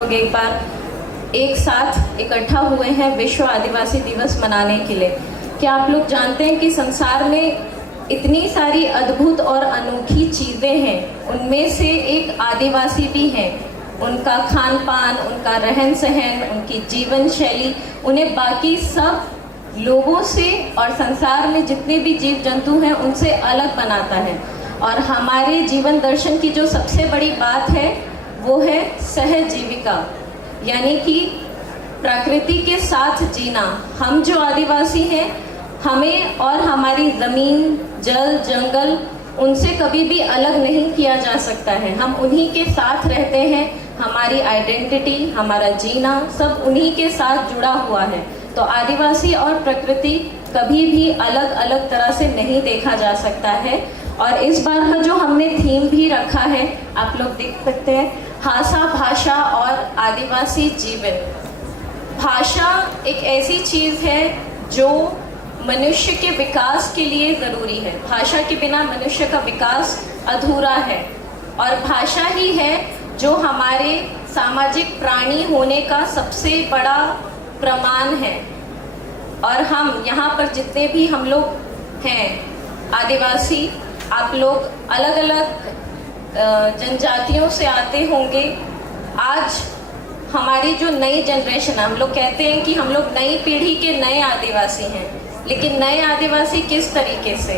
लोग एक बार एक साथ इकट्ठा हुए हैं विश्व आदिवासी दिवस मनाने के लिए। क्या आप लोग जानते हैं कि संसार में इतनी सारी अद्भुत और अनोखी चीज़ें हैं, उनमें से एक आदिवासी भी हैं। उनका खान पान, उनका रहन सहन, उनकी जीवन शैली उन्हें बाकी सब लोगों से और संसार में जितने भी जीव जंतु हैं उनसे अलग बनाता है। और हमारे जीवन दर्शन की जो सबसे बड़ी बात है वो है सहजीविका, यानी कि प्रकृति के साथ जीना। हम जो आदिवासी हैं, हमें और हमारी ज़मीन, जल, जंगल उनसे कभी भी अलग नहीं किया जा सकता है। हम उन्हीं के साथ रहते हैं, हमारी आइडेंटिटी, हमारा जीना सब उन्हीं के साथ जुड़ा हुआ है। तो आदिवासी और प्रकृति कभी भी अलग अलग तरह से नहीं देखा जा सकता है। और इस बार का जो हमने थीम भी रखा है, आप लोग देख सकते हैं, भाषा, भाषा और आदिवासी जीवन। भाषा एक ऐसी चीज़ है जो मनुष्य के विकास के लिए ज़रूरी है। भाषा के बिना मनुष्य का विकास अधूरा है। और भाषा ही है जो हमारे सामाजिक प्राणी होने का सबसे बड़ा प्रमाण है। और हम यहाँ पर जितने भी हम लोग हैं आदिवासी, आप लोग अलग अलग जनजातियों से आते होंगे। आज हमारी जो नई जनरेशन, हम लोग कहते हैं कि हम लोग नई पीढ़ी के नए आदिवासी हैं, लेकिन नए आदिवासी किस तरीके से?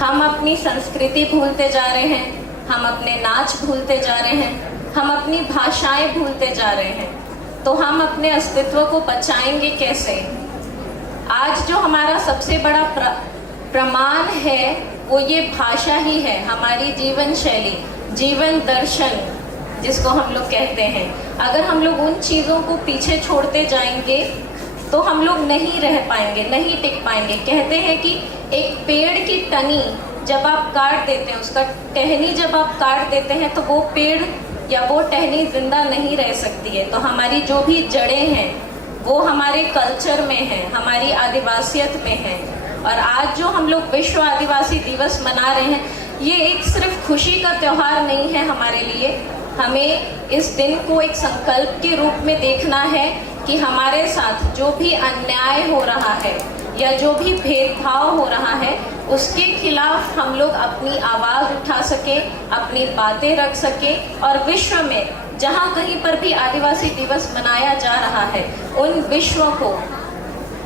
हम अपनी संस्कृति भूलते जा रहे हैं, हम अपने नाच भूलते जा रहे हैं, हम अपनी भाषाएं भूलते जा रहे हैं। तो हम अपने अस्तित्व को बचाएंगे कैसे? आज जो हमारा सबसे बड़ा प्रमाण है वो ये भाषा ही है, हमारी जीवन शैली, जीवन दर्शन जिसको हम लोग कहते हैं। अगर हम लोग उन चीज़ों को पीछे छोड़ते जाएंगे तो हम लोग नहीं रह पाएंगे, नहीं टिक पाएंगे। कहते हैं कि एक पेड़ की टहनी जब आप काट देते हैं, उसका टहनी जब आप काट देते हैं तो वो पेड़ या वो टहनी जिंदा नहीं रह सकती है। तो हमारी जो भी जड़ें हैं वो हमारे कल्चर में है, हमारी आदिवासियत में है। और आज जो हम लोग विश्व आदिवासी दिवस मना रहे हैं, ये एक सिर्फ खुशी का त्योहार नहीं है हमारे लिए। हमें इस दिन को एक संकल्प के रूप में देखना है कि हमारे साथ जो भी अन्याय हो रहा है या जो भी भेदभाव हो रहा है उसके खिलाफ हम लोग अपनी आवाज़ उठा सके, अपनी बातें रख सके। और विश्व में जहाँ कहीं पर भी आदिवासी दिवस मनाया जा रहा है,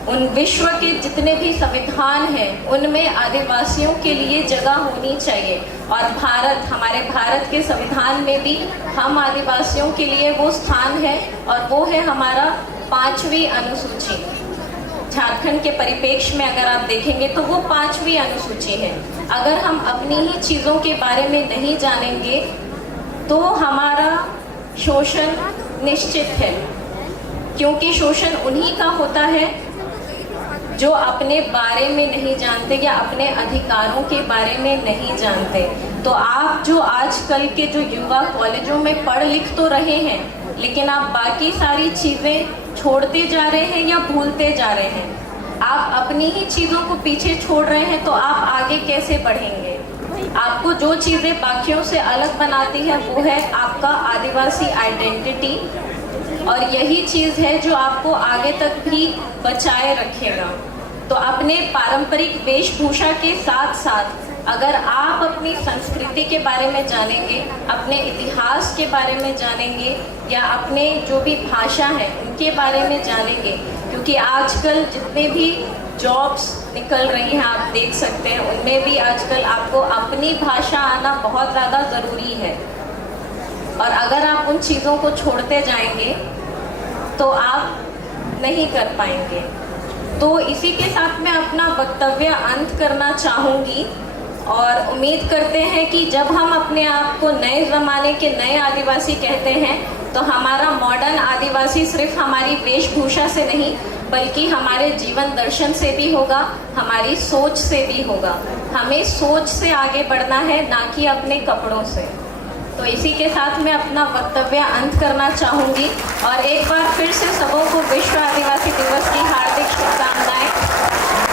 उन विश्व के जितने भी संविधान हैं उनमें आदिवासियों के लिए जगह होनी चाहिए। और हमारे भारत के संविधान में भी हम आदिवासियों के लिए वो स्थान है, और वो है हमारा 5वीं अनुसूची। झारखंड के परिप्रेक्ष्य में अगर आप देखेंगे तो वो 5वीं अनुसूची है। अगर हम अपनी ही चीज़ों के बारे में नहीं जानेंगे तो हमारा शोषण निश्चित है, क्योंकि शोषण उन्हीं का होता है जो अपने बारे में नहीं जानते या अपने अधिकारों के बारे में नहीं जानते। तो आप जो आजकल के जो युवा कॉलेजों में पढ़ लिख तो रहे हैं, लेकिन आप बाकी सारी चीज़ें छोड़ते जा रहे हैं या भूलते जा रहे हैं। आप अपनी ही चीज़ों को पीछे छोड़ रहे हैं, तो आप आगे कैसे बढ़ेंगे? आपको जो चीज़ें बाकियों से अलग बनाती है वो है आपका आदिवासी आइडेंटिटी, और यही चीज़ है जो आपको आगे तक भी बचाए रखेगा। तो अपने पारंपरिक वेशभूषा के साथ साथ अगर आप अपनी संस्कृति के बारे में जानेंगे, अपने इतिहास के बारे में जानेंगे, या अपने जो भी भाषा है उनके बारे में जानेंगे, क्योंकि आजकल जितने भी जॉब्स निकल रही हैं आप देख सकते हैं, उनमें भी आजकल आपको अपनी भाषा आना बहुत ज़्यादा ज़रूरी है। और अगर आप उन चीज़ों को छोड़ते जाएंगे तो आप नहीं कर पाएंगे। तो इसी के साथ मैं अपना वक्तव्य अंत करना चाहूँगी, और उम्मीद करते हैं कि जब हम अपने आप को नए ज़माने के नए आदिवासी कहते हैं तो हमारा मॉडर्न आदिवासी सिर्फ हमारी वेशभूषा से नहीं बल्कि हमारे जीवन दर्शन से भी होगा, हमारी सोच से भी होगा। हमें सोच से आगे बढ़ना है, ना कि अपने कपड़ों से। तो इसी के साथ मैं अपना वक्तव्य अंत करना चाहूँगी, और एक बार फिर से सबों को विश्व आदिवासी दिवस की हार्दिक शुभकामनाएं।